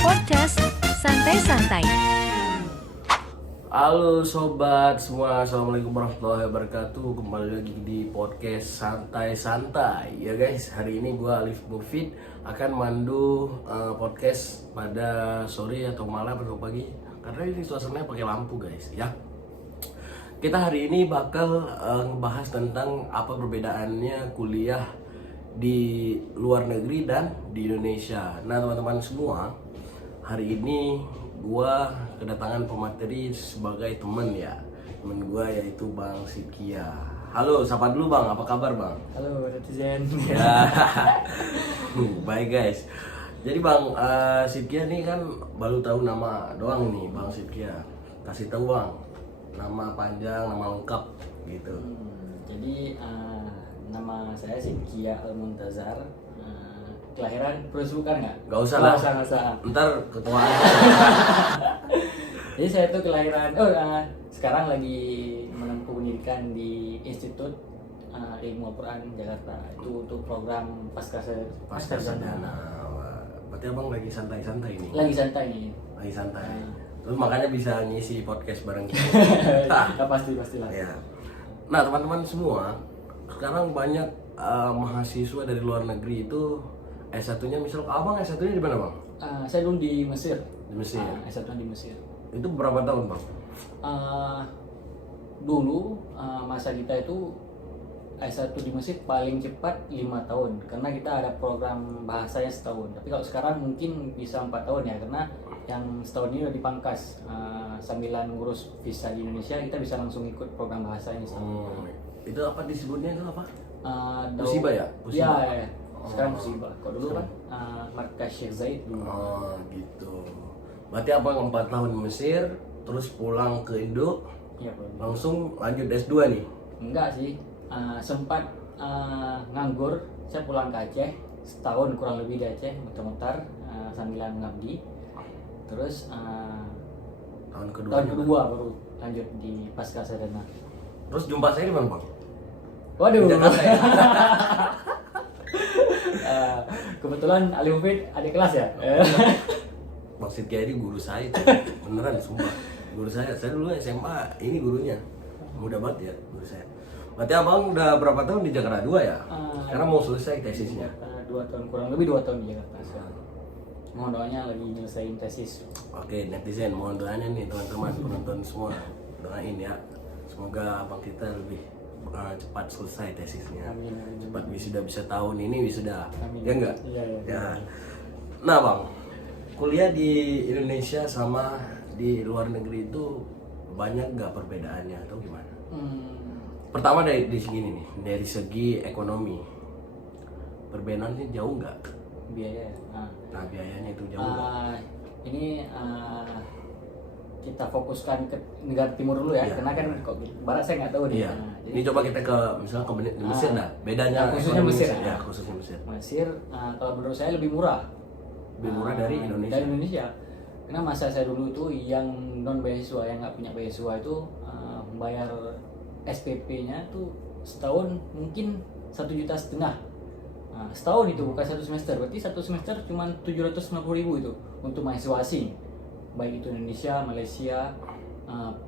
Podcast Santai-Santai. Halo sobat semua, assalamualaikum warahmatullahi wabarakatuh. Kembali lagi di podcast santai-santai ya guys. Hari ini gue Alif Mufid akan mandu podcast pada sore atau malam atau pagi, karena ini suasananya pakai lampu guys ya. Kita hari ini bakal ngebahas tentang apa perbedaannya kuliah di luar negeri dan di Indonesia. Nah teman-teman semua, hari ini gua kedatangan pemateri sebagai temen gua, yaitu Bang Sidkia. Halo, sapa dulu Bang, apa kabar Bang? Halo netizen. Ya. Baik guys. Jadi Bang Sidkia nih kan baru tahu nama doang nih Bang Sidkia. Kasih tahu Bang, nama panjang, nama lengkap gitu. Jadi nama saya Sidkia Al-Muntazar. Kelahiran bukan nggak? Gak usah lah. Nggak usah. Ntar ketuaan. Jadi saya tuh kelahiran. Sekarang lagi menempuh pendidikan di Institut Ilmu Al-Quran Jakarta. Itu untuk program pasca Sarjana. Berarti abang lagi santai-santai nih. Lagi santai nih. Lagi santai. Terus makanya bisa ngisi podcast bareng kita. Pastilah. Ya. Nah teman-teman semua, sekarang banyak mahasiswa dari luar negeri itu S1-nya, misal abang S1-nya di mana Bang? Saya dulu di Mesir. Di Mesir. S1 di Mesir. Itu berapa tahun Bang? Dulu masa kita itu S1 di Mesir paling cepat 5 tahun, karena kita ada program bahasanya setahun. Tapi kalau sekarang mungkin bisa 4 tahun ya, karena yang setahun ini udah dipangkas. Sambilan ngurus visa di Indonesia, kita bisa langsung ikut program bahasanya setahun. Itu apa disebutnya itu apa? Daw- Musibah ya? Musibah. Ya. Sekarang musibah. Kalau dulu kan Markas Syekh Zaid dulu. Oh gitu. Berarti abang 4 tahun di Mesir, terus pulang ke Indo, Iya, Bro. langsung lanjut S2 nih? Enggak sih, sempat nganggur. Saya pulang ke Aceh setahun kurang lebih di Aceh, muter-muter sambilan mengabdi. Terus Tahun kedua. tahun kedua baru lanjut di pasca sarjana. Terus jumpa saya di mana Bang? Waduh. Di Jakarta ya? Kebetulan Ali Mufid adik kelas ya. Bang Sidkia ini guru saya, beneran sumpah. Guru saya dulu SMA, ini gurunya. Mudah banget ya guru saya. Berarti abang udah berapa tahun di Jakarta? 2 ya? Karena mau selesai tesisnya. 2 tahun kurang lebih 2 tahun di Jakarta sekarang. Mohon doanya lagi nyelesain tesis. Oke netizen, mohon doanya nih teman-teman penonton semua. Doain ya, semoga abang kita lebih cepat selesai tesisnya. Amin. Cepat wisuda, bisa tahun ini wisuda. Amin. Ya enggak? Iya. Ya. Nah bang, kuliah di Indonesia sama di luar negeri itu banyak nggak perbedaannya atau gimana? Pertama dari sini nih, dari segi ekonomi, perbedaannya jauh nggak? Biaya. Nah biayanya itu jauh nggak? Ini kita fokuskan ke negara timur dulu ya, Iya. karena kan kok barat saya nggak tahu nih. Iya. Jadi Ini coba kita ke misalnya ke Mesir dah. Bedanya khususnya ekonomi Mesir, ya, khususnya Mesir. Mesir kalau menurut saya lebih murah. Lebih murah dari Indonesia. Dari Indonesia. Karena masa saya dulu itu yang non beasiswa, yang nggak punya beasiswa itu membayar SPP-nya tuh setahun mungkin 1,5 juta. Setahun itu bukan 1 semester, berarti 1 semester cuma 750.000 itu untuk mahasiswa asing, baik itu Indonesia, Malaysia,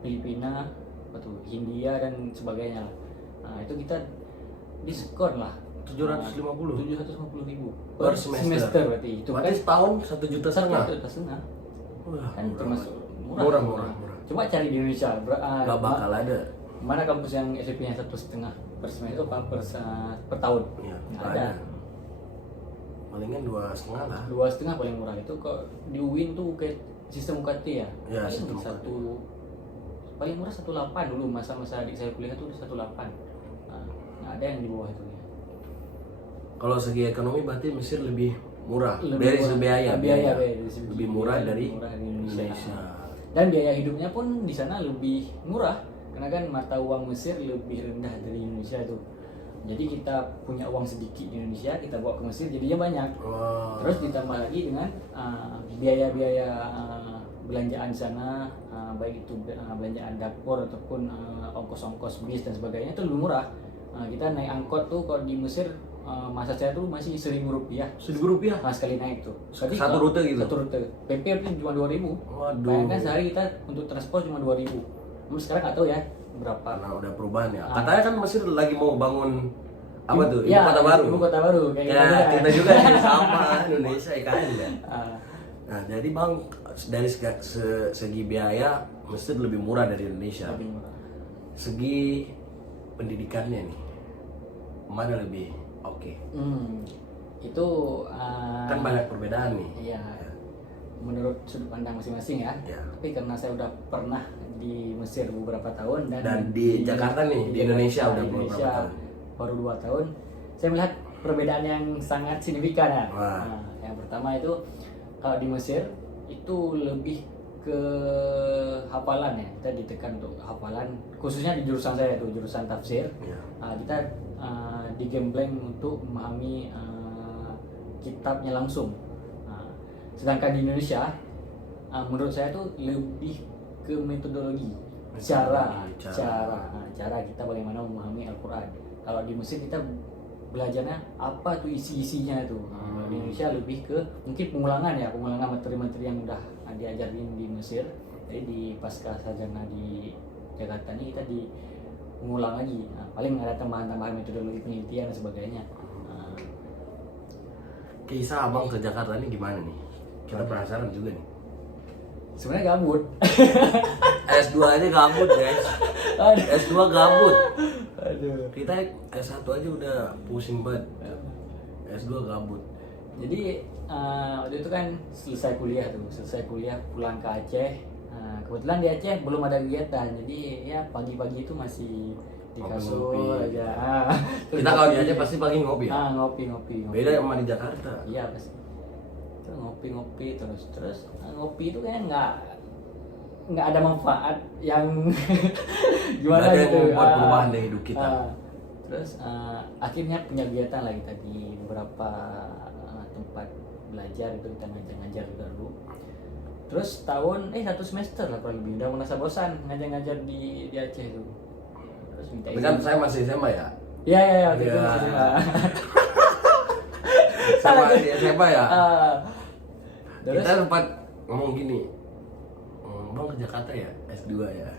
Filipina, Hindia dan sebagainya. Itu kita diskon lah 750 750.000 per semester. berarti itu Berarti setahun 1,5 juta. 1,5 Wah, kan murah. termasuk Murah. Coba cari di Indonesia Gak bakal ada. mana kampus yang SPP-nya 1,5 per semester itu per tahun? Iya, Nggak nggak ada. ada. Palingan 2,5 lah. 2,5 paling murah itu kok di UIN tuh kayak sistem UKT ya. Ya, Paling sistem UKT. paling murah 1,8 dulu masa-masa adik saya kuliah tuh 1,8. Nggak ada yang di bawah itu ya. Kalau segi ekonomi berarti Mesir lebih murah Lebih dari murah. segi biaya. Biaya. Lebih murah dari Indonesia. Indonesia. Dan biaya hidupnya pun di sana lebih murah karena kan mata uang Mesir lebih rendah dari Indonesia itu. Jadi kita punya uang sedikit di Indonesia, kita bawa ke Mesir jadinya banyak. Wah. Terus ditambah lagi dengan biaya-biaya belanjaan di sana, baik itu belanjaan dapur ataupun ongkos-ongkos bis dan sebagainya itu lebih murah. Kita naik angkot tuh kalau di Mesir masa saya tuh masih Rp1.000. Rp1.000 Nah, sekali naik tuh. Tapi satu rute gitu. Satu rute. PP itu cuma 2.000. Waduh. Bayangkan sehari kita untuk transport cuma 2.000. Namun sekarang nggak tahu ya berapa. Karena udah perubahan ya. Katanya kan Mesir lagi mau bangun apa tuh? Ya, Ibu kota baru. Ibu kota baru kayak Ya, gitu kita juga nih sama Indonesia IKN kan. Nah, jadi Bang dari segi biaya Mesir lebih murah dari Indonesia. Lebih murah. Segi pendidikannya nih, mana lebih oke? Itu Kan banyak perbedaan nih. iya, menurut sudut pandang masing-masing ya. Ya. Tapi karena saya udah pernah di Mesir beberapa tahun Dan di Jakarta nih, di Indonesia udah beberapa Indonesia tahun. baru 2 tahun, saya melihat perbedaan yang sangat signifikan ya. Wah. Nah, yang pertama itu kalau di Mesir itu lebih ke hafalan ya, kita ditekan untuk hafalan, khususnya di jurusan saya tuh, jurusan tafsir. Ya. Kita digembleng untuk memahami kitabnya langsung. Sedangkan di Indonesia, menurut saya tuh lebih ke metodologi, cara kita bagaimana memahami Al-Quran. Kalau di Mesir kita belajarnya apa tuh isi-isinya tuh. Kalau di Indonesia lebih ke mungkin pengulangan materi-materi yang udah diajarin di Mesir. Jadi di pasca sarjana di Jakarta ini kita mengulang lagi. Paling ada tambahan-tambahan metodologi penelitian dan sebagainya. Kisah Abang ke Jakarta ini gimana nih? Kita penasaran juga nih. Sebenarnya gabut. S2 aja gabut guys. S2 gabut. Aduh. Kita S1 aja udah pusing banget. S2 gabut. Jadi waktu itu kan selesai kuliah pulang ke Aceh. Kebetulan di Aceh belum ada kegiatan, jadi ya pagi-pagi itu masih di kasur Ngopi. aja. Kita kalau di Aceh pasti pagi ngopi ya. Ngopi. Beda sama di Jakarta. Iya pasti. Terus ngopi terus ngopi itu kan nggak ada manfaat yang gimana Nggak ada gitu. yang membuat perubahan dari hidup kita. Terus akhirnya punya kegiatan lah kita di beberapa tempat belajar itu, kita ngajar juga dulu. Terus satu semester lah kurang lebih, udah merasa bosan ngajar di Aceh itu. Terus minta Tapi kan saya masih SMA ya. Iya. Iya. Sama di SMA ya. Terus Kita sempat ngomong gini, Bang ke Jakarta ya, S2 ya.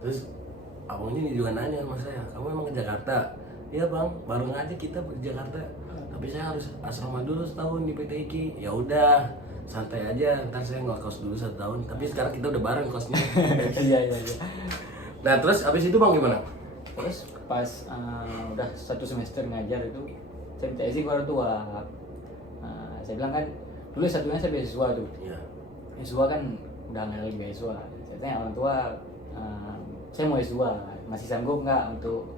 Terus abangnya ini juga nanya sama saya, kamu emang ke Jakarta? Iya bang, bareng aja kita ke Jakarta. Tapi saya harus asrama dulu setahun di PTIK. Ya udah, santai aja, ntar saya ngekos dulu 1 tahun. Tapi sekarang kita udah bareng kosnya. Iya. Nah terus abis itu bang gimana? Terus pas udah 1 semester ngajar itu, saya minta izin ke orang tua. Saya bilang kan, dulu satunya saya beasiswa tuh. Iya. Beasiswa kan udah nggak lagi beasiswa. Saya tanya orang tua, saya mau S2, masih sanggup nggak untuk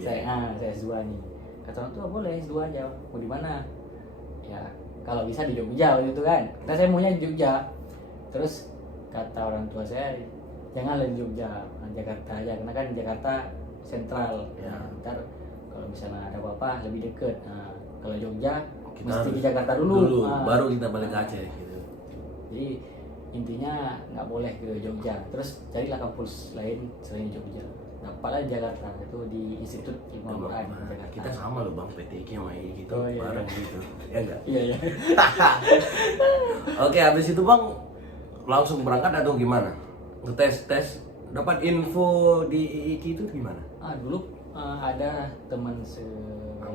saya S2 nih? Kata orang tua boleh S2 aja. Mau di mana? Ya kalau bisa di Jogja gitu kan. Karena saya maunya di Jogja. Terus kata orang tua saya, janganlah di Jogja, Jakarta aja. Karena kan Jakarta sentral. Ya. Ntar kalau misalnya ada apa-apa lebih deket. Kalau Jogja Kita mesti harus di Jakarta dulu. Baru kita balik ke Aceh gitu. Jadi intinya nggak boleh ke Jogja. Terus carilah kampus lain selain Jogja. Dapatlah di Jakarta, itu di Institut Ilmu Al-Quran Jakarta. Kita sama loh bang, PTIK sama ini gitu, Oh, iya. bareng gitu. Ya enggak? Iya. Oke, habis itu bang langsung berangkat atau gimana? Ngetes dapat info di IIK itu gimana? Dulu ada teman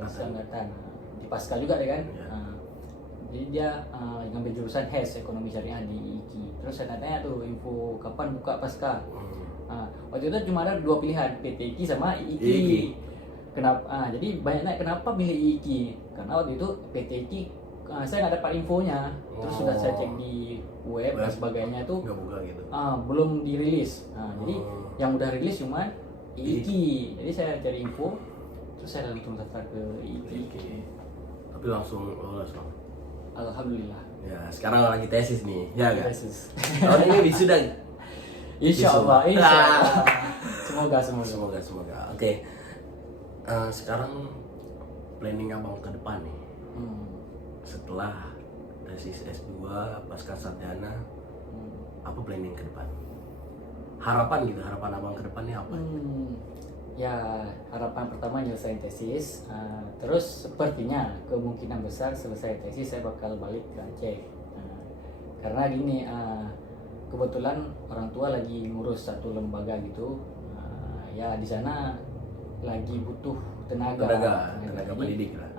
seangkatan di Pascal juga deh kan. Ya. Jadi dia ngambil jurusan HES, Ekonomi Syariah di IIK. Terus saya tanya tuh info kapan buka Pascal. Waktu itu cuma ada 2 pilihan, PTIK sama IIK. Kenapa? Jadi banyaknya kenapa pilih IIK? Karena waktu itu PTIK saya nggak dapat infonya. Terus sudah saya cek di web dan sebagainya itu nggak buka gitu. belum dirilis. Jadi yang udah rilis cuma IIK. Jadi saya cari info, terus saya langsung daftar ke IIK. Tapi langsung lolos bang. Alhamdulillah. Ya sekarang lagi tesis nih, ya nggak? Tesis. Tahun ini wisuda. Insya Allah. Semoga. Semoga. Oke. Sekarang planning abang ke depan nih. Setelah tesis S2 pasca sarjana, apa planning ke depan? Harapan abang ke depannya apa? Ya, harapan pertama nyelesain tesis, terus sepertinya kemungkinan besar selesai tesis saya bakal balik ke Aceh. Karena gini, kebetulan orang tua lagi ngurus satu lembaga gitu, ya di sana lagi butuh tenaga Tenaga Jadi, pendidik lah.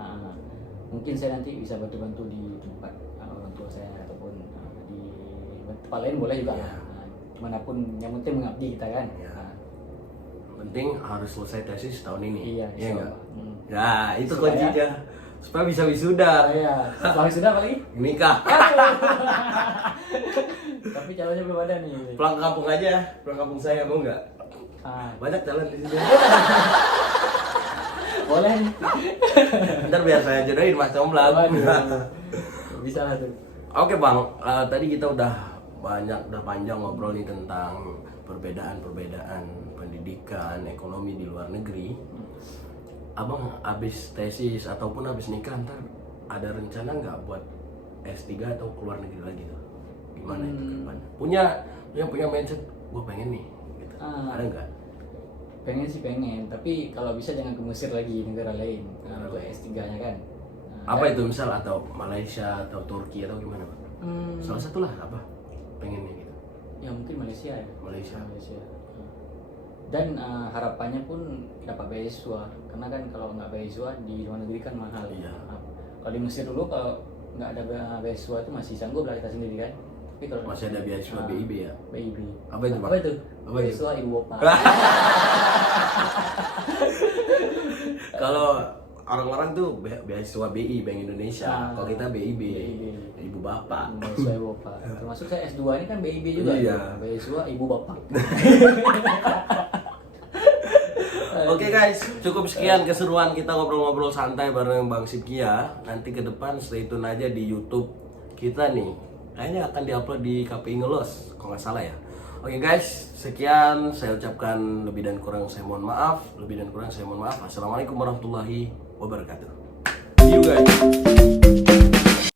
mungkin saya nanti bisa bantu-bantu di tempat orang tua saya ataupun di tempat lain boleh juga. Ya. Dimanapun yang penting mengabdi kita kan. Ya. Penting harus selesai tesis tahun ini. Iya, Iya nggak? insyaallah. Ya, itu Supaya- kuncinya. Supaya bisa wisuda. Iya, setelah sudah apa lagi? Nikah. Tapi calonnya belum ada nih. Pulang ke kampung aja, pulang kampung saya mau nggak? Ah, Banyak jalan di sini. boleh. Ntar biar saya jodohin Mas Comblang. Waduh. Bisa lah tuh. Oke Bang, tadi kita udah panjang ngobrol nih tentang perbedaan pendidikan, ekonomi di luar negeri. Abang habis tesis ataupun habis nikah ntar ada rencana nggak buat S3 atau keluar negeri lagi tuh? Gimana itu ke depan? Punya mindset, gue pengen nih. Gitu. Ada nggak? Pengen sih pengen, tapi kalau bisa jangan ke Mesir lagi, negara lain. Untuk S3-nya kan. Apa itu misal atau Malaysia atau Turki atau gimana Bang? Salah satu lah apa? Pengennya gitu. Ya mungkin Malaysia ya. Malaysia. Dan harapannya pun dapat beasiswa, karena kan kalau nggak beasiswa di luar negeri kan mahal. Iya. Kalau di Mesir dulu kalau nggak ada beasiswa itu masih sanggup lah kita sendiri kan. Tapi kalau Masih ada beasiswa BIB ya? BIB. Apa itu, Bang? Apa itu? Apa itu? Beasiswa ibu bapak. Kalau orang-orang tuh beasiswa BI Bank Indonesia, kalau kita BIB, Ibu Bapak. Beasiswa ibu bapak. Termasuk saya S2 ini kan BIB juga. Iya. Beasiswa ibu bapak. Oke guys, cukup sekian keseruan kita ngobrol-ngobrol santai bareng Bang Sipkia. Nanti ke depan stay tune aja di YouTube kita nih. Kayaknya akan diupload di KPI Ngelos, kalau nggak salah ya. Oke guys, sekian saya ucapkan lebih dan kurang saya mohon maaf. Assalamualaikum warahmatullahi wabarakatuh. See you guys.